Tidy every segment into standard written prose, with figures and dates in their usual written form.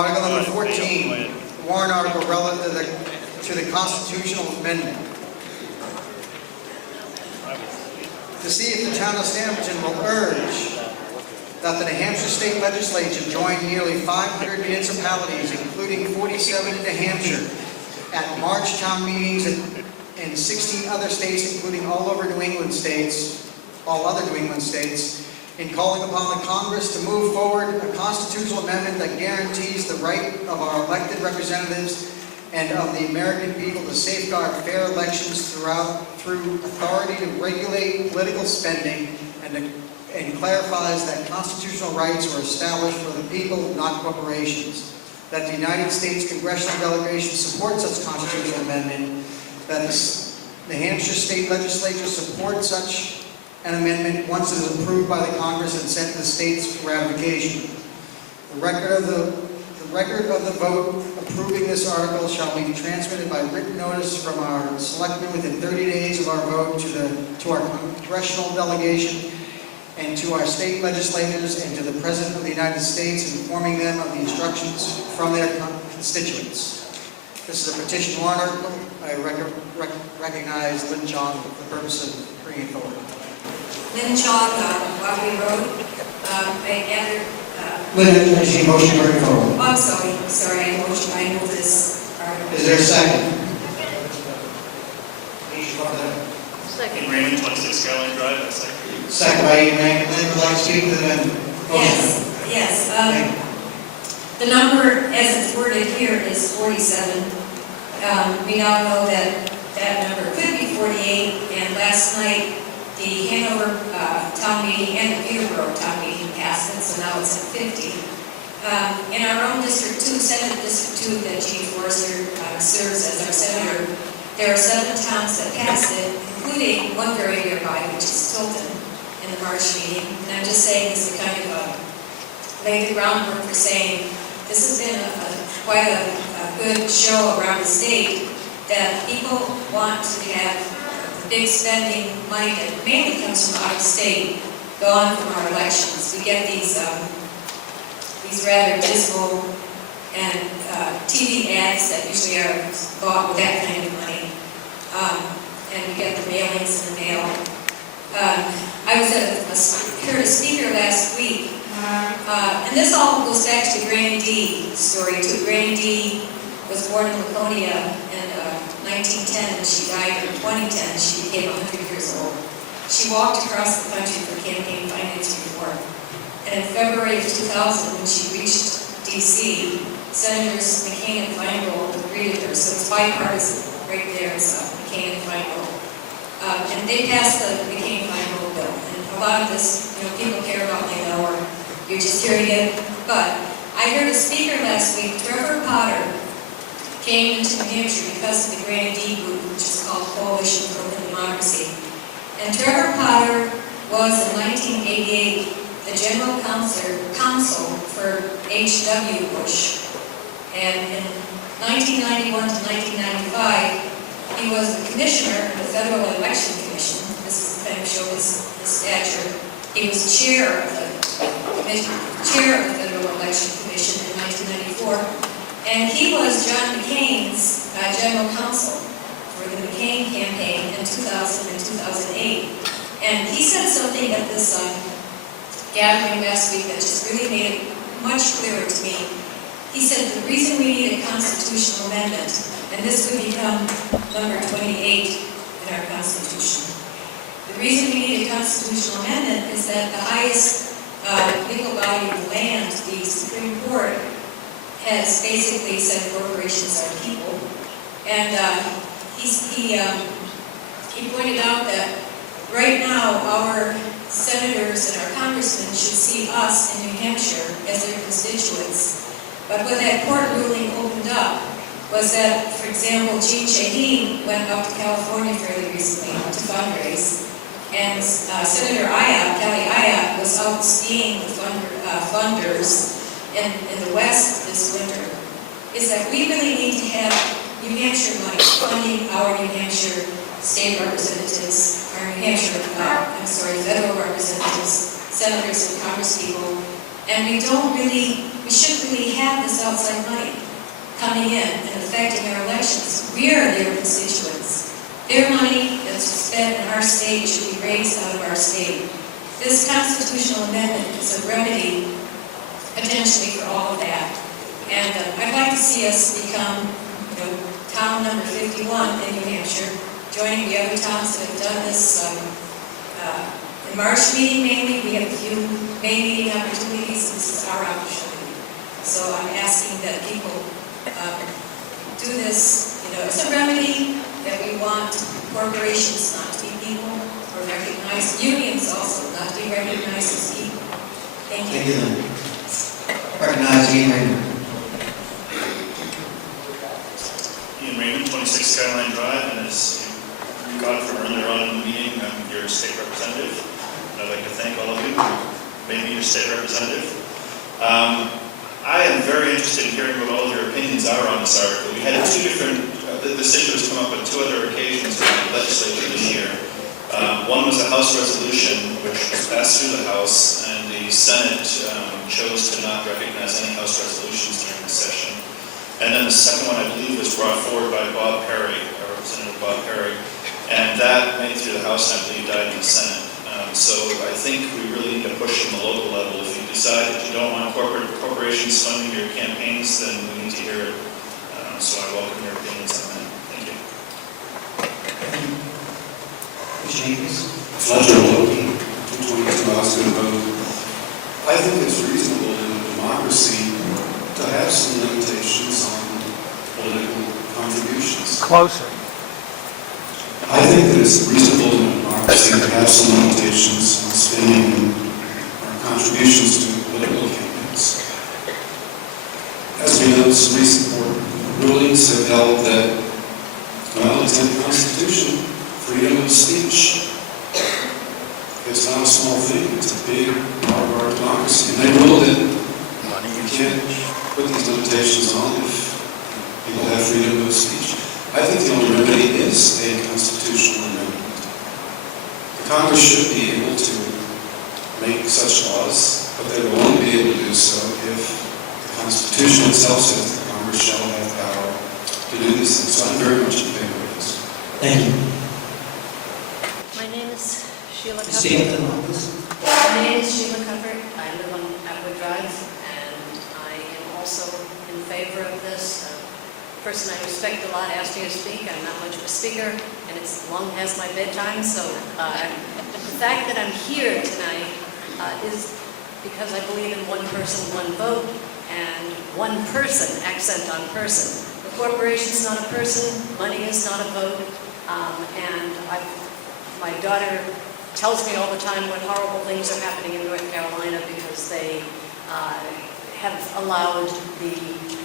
Article number 14, warrant article relative to the constitutional amendment. To see if the town of Sanbornton will urge that the New Hampshire State Legislature join nearly 500 municipalities, including 47 in New Hampshire, at March town meetings in 16 other states, including all other New England states, in calling upon the Congress to move forward a constitutional amendment that guarantees the right of our elected representatives and of the American people to safeguard fair elections through authority to regulate political spending and clarifies that constitutional rights are established for the people, not corporations. That the United States Congressional Delegation supports such constitutional amendment. That the New Hampshire State Legislature supports such an amendment once it is approved by the Congress and sent to the states for ratification. The record of the vote approving this article shall be transmitted by written notice from our selectmen within 30 days of our vote to our congressional delegation and to our state legislators and to the President of the United States, informing them of the instructions from their constituents. This is a petition warrant article. I recognize Lynn Chong for the purpose of bringing it forward. Lynn Chong, Waterloo Road. I gather. Lynn, is your motion to bring it forward? Oh, I'm sorry. I move this article. Is there a second? Second. Raymond, 26 Skyline Drive, a second. Second by Lynn. Lynn, would like to speak to the amendment? Yes. The number, as it's worded here, is 47. We now know that that number could be 48, and last night the Hanover town meeting and the Peterborough town meeting passed it, so now it's at 50. In our own District 2, Senate District 2, that Chief Forster serves as our senator, there are 7 towns that passed it, including one very nearby, which is Tilton, in the March meeting. And I'm just saying this to kind of lay the groundwork for saying this has been quite a good show around the state that people want to have the big spending money that mainly comes from out of state gone from our elections. We get these rather dismal and TV ads that usually are bought with that kind of money. And we get the mailings in the mail. I was heard a speaker last week, and this all goes back to the Granny D story too. Granny D was born in Laconia in 1910, and she died in 2010. She became 100 years old. She walked across the country for campaign finance reform. And in February of 2000, when she reached D.C., Senators McCain and Feingold greeted her. So it's bipartisan right there. It's McCain and Feingold. And they passed the McCain-Feingold bill. And a lot of this, people care about, they know, or you're just hearing it. But I heard a speaker last week, Trevor Potter, came into New Hampshire because of the Granny D group, which is called Coalition for Open Democracy. And Trevor Potter was, in 1988, the general counsel for H.W. Bush. And in 1991 to 1995, he was the commissioner of the Federal Election Commission. This is to kind of show his stature. He was chair of the Federal Election Commission in 1994. And he was John McCain's general counsel for the McCain campaign in 2000 and 2008. And he said something at this gathering last week that just really made it much clearer to me. He said the reason we need a constitutional amendment, and this would become number 28 in our Constitution. The reason we need a constitutional amendment is that the highest legal body of the land, the Supreme Court, has basically said corporations are people. And he pointed out that right now our senators and our congressmen should see us in New Hampshire as their constituents. But when that court ruling opened up was that, for example, Jean Shaheen went up to California fairly recently to fundraise, and Senator Kelly Ayotte, was out skiing with funders in the West this winter. Is that we really need to have New Hampshire money funding our New Hampshire state representatives, our New Hampshire, federal representatives, senators and congresspeople, and we don't really we shouldn't really have this outside money coming in and affecting our elections. We are their constituents. Their money that's spent in our state should be raised out of our state. This constitutional amendment is a remedy potentially for all of that. And I'd like to see us become, town number 51 in New Hampshire, joining the other towns that have done this. In March meeting mainly, we have a few May meeting opportunities. This is our opportunity. So I'm asking that people do this, it's a remedy that we want corporations not to be people, or recognized unions also not to be recognized as people. Thank you. Thank you, Lynn. Recognize Ian Raymond. Ian Raymond, 26 Skyline Drive, and as you got from earlier on in the meeting, I'm your state representative. And I'd like to thank all of you who made me your state representative. I am very interested in hearing what all of your opinions are on this article. We had two different, this issue has come up on two other occasions in the legislature this year. One was a House resolution which was passed through the House, and the Senate chose to not recognize any House resolutions during the session. And then the second one, I believe, was brought forward by Bob Perry, Representative Bob Perry, and that made it through the House and I believe died in the Senate. So I think we really need to push from the local level. If you decide that you don't want corporations funding your campaigns, then we need to hear it. So I welcome your opinions on that. Thank you. James. Fletcher Loki, 222 Austin Road. I think it's reasonable in a democracy to have some limitations on political contributions. Closer. I think that it's reasonable in a democracy to have some limitations on spending or contributions to political campaigns. As we know, some recent court rulings have held that, well, it's in the Constitution, freedom of speech. It's not a small thing, it's a big part of our democracy. And they ruled that you can't put these limitations on if people have freedom of speech. I think the only remedy is a constitutional amendment. The Congress should be able to make such laws, but they will only be able to do so if the Constitution itself says the Congress shall have power to do these things. So I'm very much in favor of this. Thank you. My name is Sheila Stand Cuthbert. up, please. My name is Sheila Cuthbert. I live on Atwood Drive, and I am also in favor of this. A person I respect a lot asked me to speak. I'm not much of a speaker, and it's long past my bedtime, so the fact that I'm here tonight is because I believe in one person, one vote, and one person, accent on person. The corporation's not a person, money is not a vote, and my daughter tells me all the time what horrible things are happening in North Carolina because they have allowed the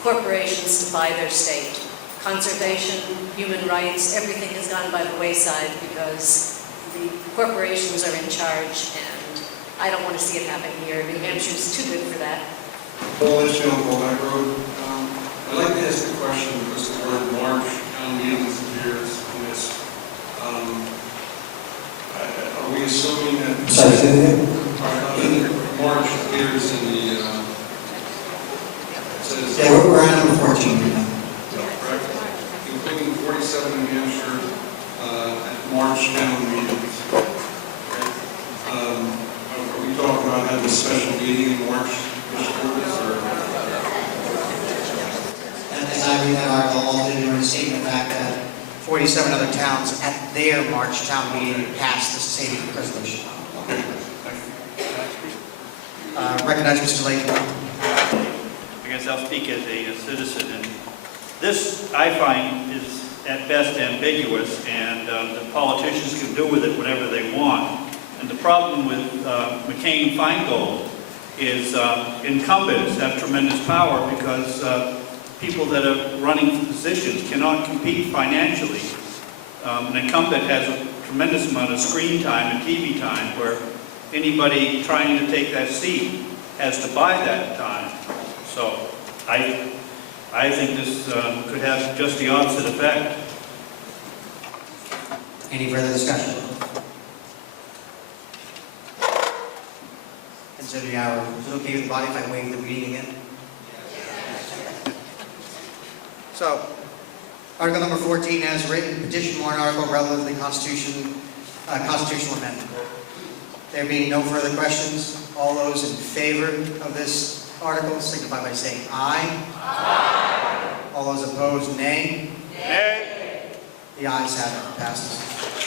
corporations to buy their state. Conservation, human rights, everything has gone by the wayside because the corporations are in charge, and I don't want to see it happen here. New Hampshire's too good for that. Paul Litchfield, Colback Road. I'd like to ask a question because the word March town meetings appears in this. Are we assuming that Sorry, say that again? March appears in the, it says, Yeah, we're on number 14 right now. correct? Including 47 New Hampshire March town meetings. Okay. Are we talking about having a special meeting in March? And as I read that article, all they're doing is stating the fact that 47 other towns at their March town meeting passed the same resolution. Recognize Mr. Lake. I guess I'll speak as a citizen. And this, I find, is at best ambiguous, and the politicians can do with it whatever they want. And the problem with McCain-Feingold is incumbents have tremendous power because people that are running for positions cannot compete financially. An incumbent has a tremendous amount of screen time and TV time where anybody trying to take that seat has to buy that time. So I think this could have just the opposite effect. Any further discussion? Considering our, is it okay with the body if I waive the reading again? So, Article number 14, as written, petition warrant article relative to the constitutional amendment. There being no further questions, all those in favor of this article signify by saying aye. Aye. All those opposed, nay. Nay. The ayes have it, passes.